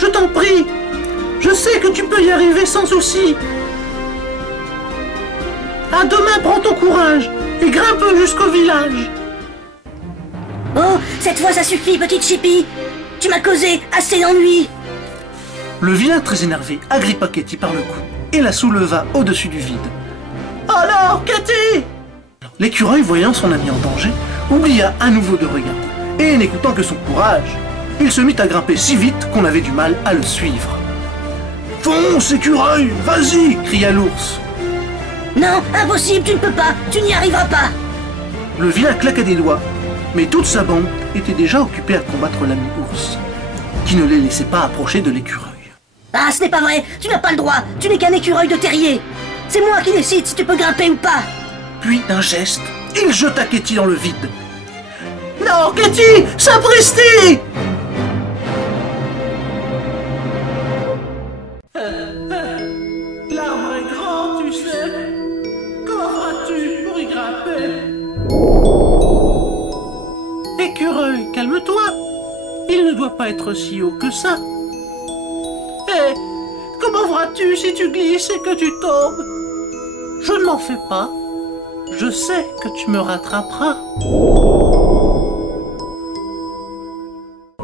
Je t'en prie. Je sais que tu peux y arriver sans souci. À demain, prends ton courage et grimpe jusqu'au village. Oh, cette fois ça suffit, petite Chippy. Tu m'as causé assez d'ennuis. Le vilain, très énervé, agrippa Katy par le cou et la souleva au-dessus du vide. Alors, Katy! L'écureuil, voyant son ami en danger, oublia à nouveau de regarder. Et n'écoutant que son courage, il se mit à grimper si vite qu'on avait du mal à le suivre. « Fonce, écureuil, vas-y !» cria l'ours. Non, impossible, tu ne peux pas, tu n'y arriveras pas. Le vilain claqua des doigts, mais toute sa bande était déjà occupée à combattre l'ami ours, qui ne les laissait pas approcher de l'écureuil. Ah, ce n'est pas vrai, tu n'as pas le droit, tu n'es qu'un écureuil de terrier. C'est moi qui décide si tu peux grimper ou pas. Puis, d'un geste, il jeta Katy dans le vide. « Non, Katy, sapristi !» L'arbre est grand, tu sais. Comment feras-tu pour y grimper? Écureuil, calme-toi. Il ne doit pas être si haut que ça. Hé, comment feras-tu si tu glisses et que tu tombes? Je ne m'en fais pas. Je sais que tu me rattraperas.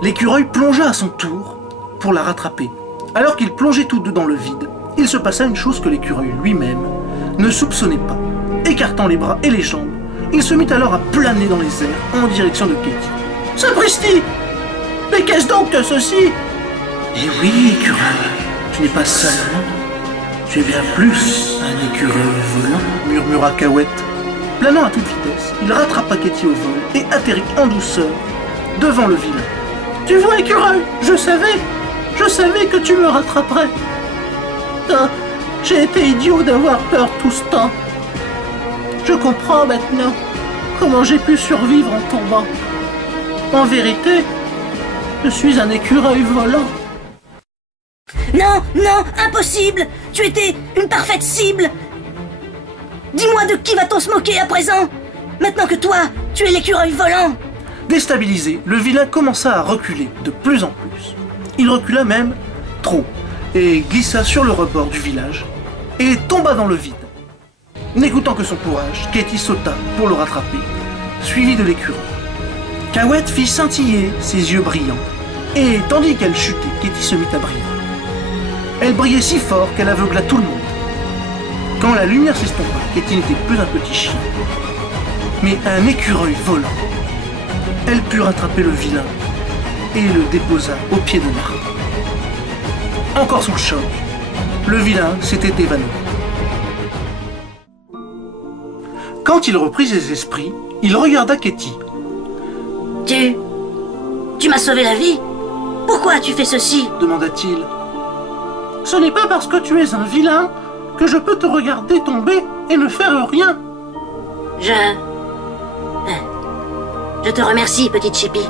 L'écureuil plongea à son tour pour la rattraper. Alors qu'ils plongeaient tous deux dans le vide, il se passa une chose que l'écureuil lui-même ne soupçonnait pas. Écartant les bras et les jambes, il se mit alors à planer dans les airs en direction de Katy. « Sapristi! Mais qu'est-ce donc que ceci ?» « Eh oui, écureuil, tu n'es pas seulement, tu es bien plus un écureuil volant, » murmura Cahuète. Planant à toute vitesse, il rattrapa Katy au vol et atterrit en douceur devant le vilain. « Tu vois, écureuil, je savais que tu me rattraperais. Ah, j'ai été idiot d'avoir peur tout ce temps. Je comprends maintenant comment j'ai pu survivre en tombant. En vérité, je suis un écureuil volant. » Non, non, impossible. Tu étais une parfaite cible. Dis-moi de qui va-t-on se moquer à présent? Maintenant que toi, tu es l'écureuil volant. Déstabilisé, le vilain commença à reculer de plus en plus. Il recula même trop et glissa sur le rebord du village et tomba dans le vide. N'écoutant que son courage, Katy sauta pour le rattraper, suivi de l'écureuil. Cahuète fit scintiller ses yeux brillants et tandis qu'elle chutait, Katy se mit à briller. Elle brillait si fort qu'elle aveugla tout le monde. Quand la lumière s'estompa, Katy n'était plus un petit chien, mais un écureuil volant. Elle put rattraper le vilain et le déposa au pied de l'arbre. Encore sous le choc, le vilain s'était évanoui. Quand il reprit ses esprits, il regarda Katy. Tu m'as sauvé la vie? Pourquoi as-tu fait ceci? Demanda-t-il. Ce n'est pas parce que tu es un vilain que je peux te regarder tomber et ne faire rien. Je te remercie, petite Chippy.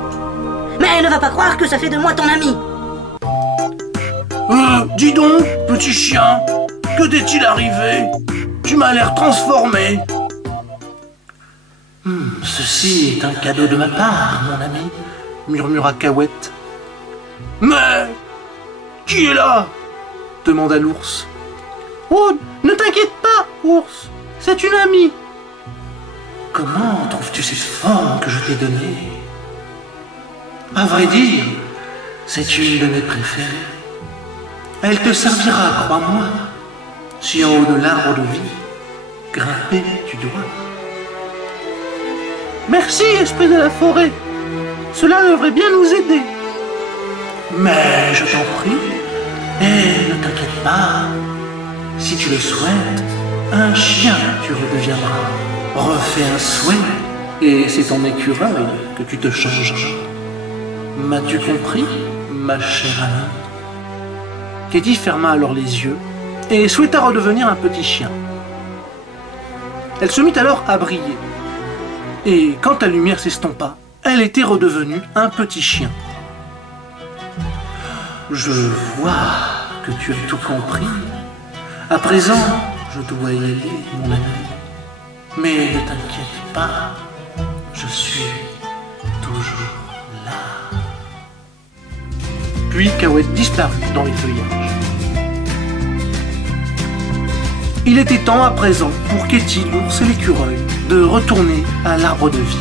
Mais ne va pas croire que ça fait de moi ton ami. Dis donc, petit chien, que t'est-il arrivé? Tu m'as l'air transformé. Ceci est un cadeau de ma part, mon ami, murmura Cahuète. Mais qui est là? Demanda l'ours. Oh, ne t'inquiète pas, ours, c'est une amie. Comment trouves-tu cette forme que je t'ai donnée? À vrai dire, c'est une de mes préférées. Elle te servira, crois-moi, si en haut de l'arbre de vie, grimper tu dois. Merci, esprit de la forêt. Cela devrait bien nous aider. Mais je t'en prie, et ne t'inquiète pas. Si tu le souhaites, un chien tu redeviendras. Refais un souhait, et c'est en écureuil que tu te changeras. M'as-tu compris, ma chère amie? Katy ferma alors les yeux et souhaita redevenir un petit chien. Elle se mit alors à briller. Et quand la lumière s'estompa, elle était redevenue un petit chien. Je vois que tu as tout compris. À présent, je dois y aller, mon ami. Mais ne t'inquiète pas, je suis toujours là. Puis Cahuète disparut dans les feuillages. Il était temps à présent pour Katy, l'ours et l'écureuil de retourner à l'arbre de vie.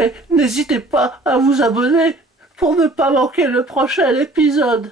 Et n'hésitez pas à vous abonner pour ne pas manquer le prochain épisode.